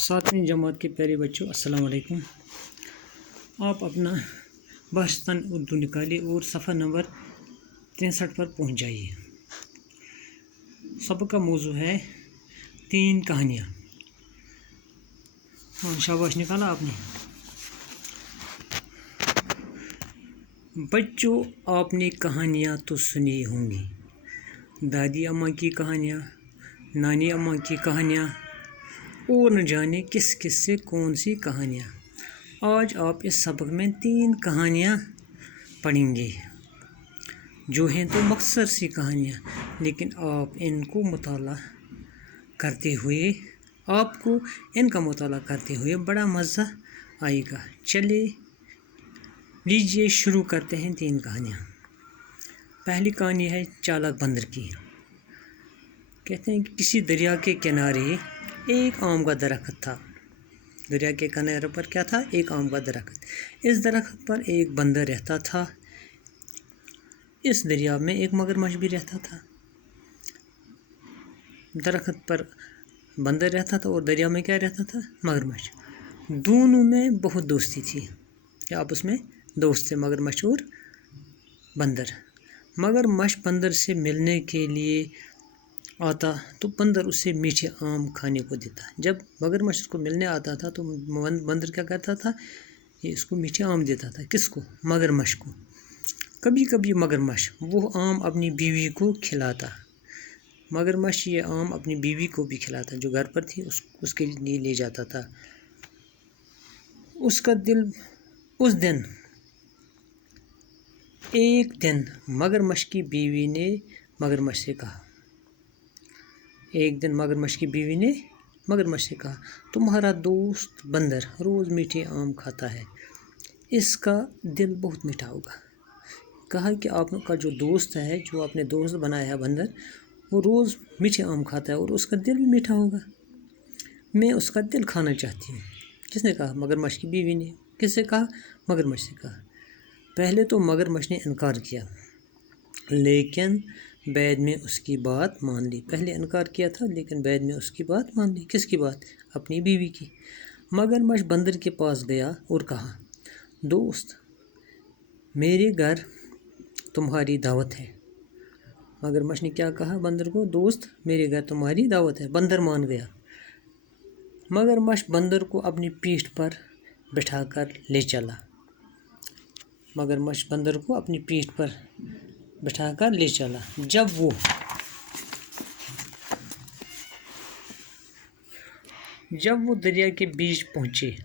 सातवीं जमात के प्यारे बच्चों, अस्सलाम वालेकुम। आप अपना बहस्तन उर्दू निकालिए और सफ़ा नंबर 63 पर पहुंच जाइए। सबक का मौजू है 3 कहानियाँ। हाँ, शाबाश, निकाला आपने। बच्चों, आपने कहानियाँ तो सुनी होंगी, दादी अम्मा की कहानियाँ, नानी अम्मा की कहानियाँ और न जाने किस किस से कौन सी कहानियाँ। आज आप इस सबक में 3 कहानियाँ पढ़ेंगे जो हैं तो मख्तसर सी कहानियाँ, लेकिन आप इनको मुताला करते हुए आपको इनका मुताला करते हुए बड़ा मज़ा आएगा। चलिए लीजिए शुरू करते हैं 3 कहानियाँ। पहली कहानी है चालाक बंदर की। कहते हैं कि किसी दरिया के किनारे एक आम का दरख्त था। दरिया के किनारे पर क्या था? एक आम का दरख्त। इस दरख्त पर एक बंदर रहता था। इस दरिया में एक मगरमच्छ भी रहता था। दरख्त पर बंदर रहता था और दरिया में क्या रहता था? मगरमच्छ। दोनों में बहुत दोस्ती थी, क्या आपस में दोस्त थे, मगरमच्छ और बंदर। मगरमच्छ बंदर से मिलने के लिए आता तो बंदर उसे मीठे आम खाने को देता। जब मगरमच्छ उसको मिलने आता था तो बंदर क्या करता था? ये इसको मीठे आम देता था। किसको? मगरमच्छ को। कभी कभी मगरमच्छ वो आम अपनी बीवी को खिलाता। मगरमच्छ ये आम अपनी बीवी को भी खिलाता, जो घर पर थी उसके लिए ले जाता था। एक दिन मगरमच्छ की बीवी ने मगरमच्छ से कहा, तुम्हारा दोस्त बंदर रोज़ मीठे आम खाता है, इसका दिल बहुत मीठा होगा। कहा कि आपका जो दोस्त है, जो आपने दोस्त बनाया है बंदर, वो रोज़ मीठे आम खाता है और उसका दिल भी मीठा होगा। मैं उसका दिल खाना चाहती हूँ। किसने कहा? मगरमच्छ की बीवी ने। किससे कहा? मगरमच्छ से कहा। पहले तो मगरमच्छ ने इनकार किया, लेकिन बाद में उसकी बात मान ली। पहले इनकार किया था, लेकिन बाद में उसकी बात मान ली। किसकी बात? अपनी बीवी की। मगरमच्छ बंदर के पास गया और कहा, दोस्त, मेरे घर तुम्हारी दावत है। मगरमच्छ ने क्या कहा बंदर को? दोस्त, मेरे घर तुम्हारी दावत है। बंदर मान गया। मगरमच्छ बंदर को अपनी पीठ पर बिठाकर ले चला। मगरमच्छ बंदर को अपनी पीठ पर बिठाकर ले चला। जब वो दरिया के बीच पहुँचे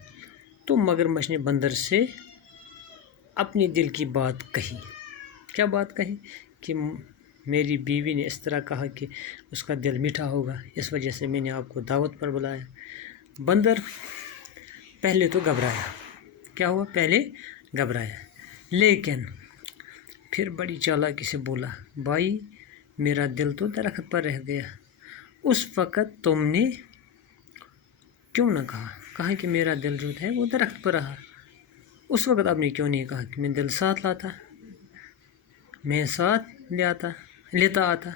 तो मगरमच्छ ने बंदर से अपने दिल की बात कही। क्या बात कही? कि मेरी बीवी ने इस तरह कहा कि उसका दिल मीठा होगा, इस वजह से मैंने आपको दावत पर बुलाया। बंदर पहले तो घबराया। क्या हुआ? पहले घबराया, लेकिन फिर बड़ी चालाकी से बोला, भाई, मेरा दिल तो दरख्त पर रह गया। उस वक़्त तुमने क्यों ना कहा कि मेरा दिल जो है वो दरख्त पर रहा। उस वक़्त आपने क्यों नहीं कहा कि मैं दिल साथ लाता, मैं साथ लेता आता।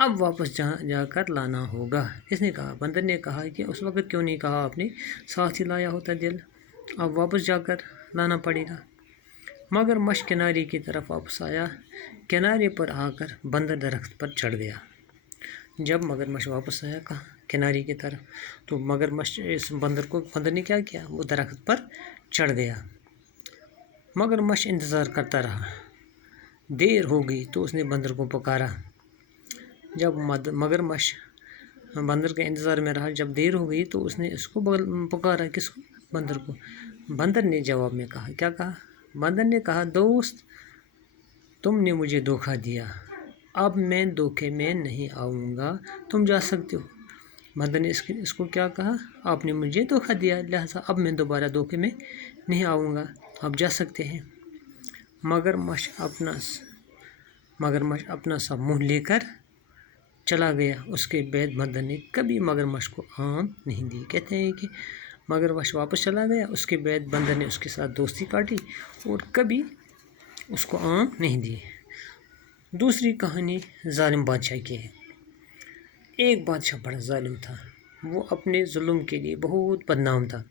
अब वापस जाकर लाना होगा। इसने कहा, बंदर ने कहा कि उस वक़्त क्यों नहीं कहा आपने, साथ ही लाया होता दिल, अब वापस जाकर लाना पड़ेगा। मगरमच्छ किनारे की तरफ वापस आया। किनारे पर आकर बंदर दरख्त पर चढ़ गया। जब मगरमच्छ वापस आया कहाँ? किनारे की तरफ, तो बंदर ने क्या किया? वो दरख्त पर चढ़ गया। मगरमच्छ इंतज़ार करता रहा। देर हो गई तो उसने बंदर को पुकारा। जब मगरमच्छ बंदर के इंतज़ार में रहा, जब देर हो गई तो उसने इसको पुकारा। किसको? बंदर को। बंदर ने जवाब में कहा, क्या कहा? बंदर ने कहा, दोस्त, तुमने मुझे धोखा दिया, अब मैं धोखे में नहीं आऊँगा, तुम जा सकते हो। बंदर ने इसको क्या कहा? आपने मुझे धोखा दिया, लिहाजा अब मैं दोबारा धोखे में नहीं आऊँगा, आप जा सकते हैं। मगरमच्छ अपना सा मुँह लेकर चला गया। उसके बाद बंदर ने कभी मगरमच्छ को आम नहीं दी। कहते हैं कि मगरमच्छ वापस चला गया, उसके बाद बंदर ने उसके साथ दोस्ती काटी और कभी उसको आम नहीं दिए। दूसरी कहानी जालिम बादशाह की है। एक बादशाह बड़ा जालिम था। وہ اپنے ظلم کے لیے بہت بدنام تھا۔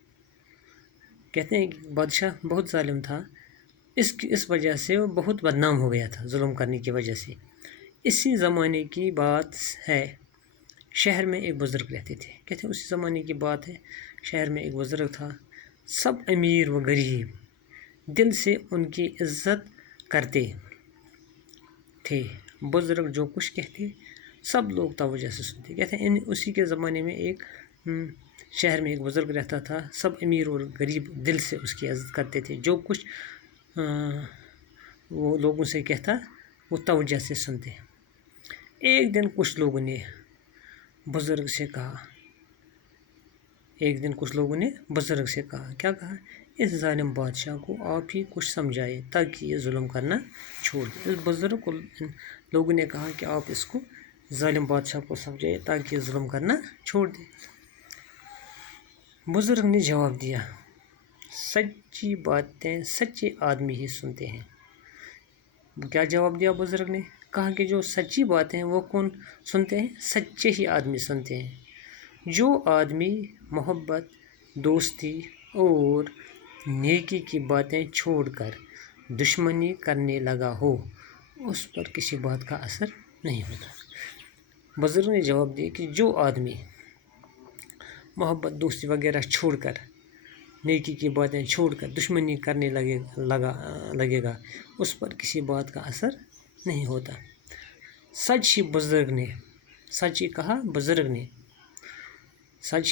کہتے ہیں کہ بادشاہ بہت ظالم تھا، اس وجہ سے وہ بہت بدنام ہو گیا تھا ظلم کرنے کی وجہ سے۔ اسی زمانے کی بات ہے، شہر میں ایک بزرگ رہتے تھے۔ کہتے ہیں اسی زمانے کی بات ہے، شہر میں ایک بزرگ تھا، سب امیر و غریب دل سے ان کی عزت کرتے تھے۔ بزرگ جو کچھ کہتے سب لوگ توجہ سے سنتے۔ کہتے ہیں اسی کے زمانے میں ایک شہر میں ایک بزرگ رہتا تھا، سب امیر اور غریب دل سے اس کی عزت کرتے تھے، جو کچھ وہ لوگوں سے کہتا وہ توجہ سے سنتے۔ ایک دن کچھ لوگوں نے بزرگ سے کہا، کیا کہا؟ اس ظالم بادشاہ کو آپ ہی کچھ سمجھائے تاکہ یہ ظلم کرنا چھوڑ دے۔ اس بزرگ کو لوگوں نے کہا کہ آپ اس کو ظالم بادشاہ کو سمجھائے تاکہ یہ ظلم کرنا چھوڑ دے۔ بزرگ نے جواب دیا، سچی باتیں سچے آدمی ہی سنتے ہیں۔ کیا جواب دیا بزرگ نے؟ کہا کہ جو سچی باتیں ہیں وہ کون سنتے ہیں؟ سچے ہی آدمی سنتے ہیں۔ جو آدمی محبت، دوستی اور نیکی کی باتیں چھوڑ کر دشمنی کرنے لگا ہو، اس پر کسی بات کا اثر نہیں ہوتا۔ بزرگ نے جواب دیا کہ جو آدمی محبت، دوستی وغیرہ چھوڑ کر، نیکی کی باتیں چھوڑ کر دشمنی کرنے لگے گا، اس پر کسی بات کا اثر نہیں ہوتا۔ سچ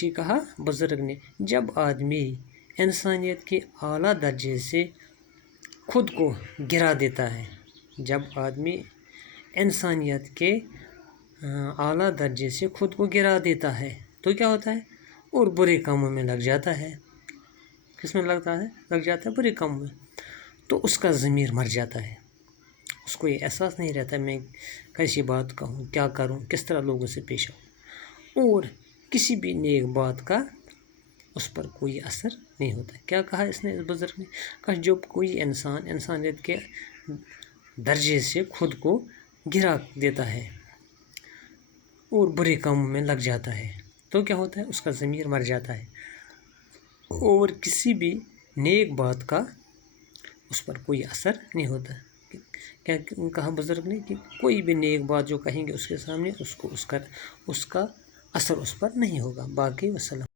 ہی کہا بزرگ نے، جب آدمی انسانیت کے اعلیٰ درجے سے خود کو گرا دیتا ہے، تو کیا ہوتا ہے؟ اور برے کاموں میں لگ جاتا ہے۔ کس میں لگ جاتا ہے؟ برے کاموں میں۔ تو اس کا ضمیر مر جاتا ہے، اس کو یہ احساس نہیں رہتا میں کیسی بات کہوں، کیا کروں، کس طرح لوگوں سے پیش آؤں، اور کسی بھی نیک بات کا اس پر کوئی اثر نہیں ہوتا۔ کیا کہا اس بزرگ نے؟ کہا جب کوئی انسان انسانیت کے درجے سے خود کو گرا دیتا ہے اور برے کاموں میں لگ جاتا ہے، تو کیا ہوتا ہے؟ اس کا ضمیر مر جاتا ہے، اور کسی بھی نیک بات کا اس پر کوئی اثر نہیں ہوتا۔ کیا کہا بزرگ نے؟ کہ کوئی بھی نیک بات جو کہیں گے اس کے سامنے اس کا اثر اس پر نہیں ہوگا۔ باقی وسلام۔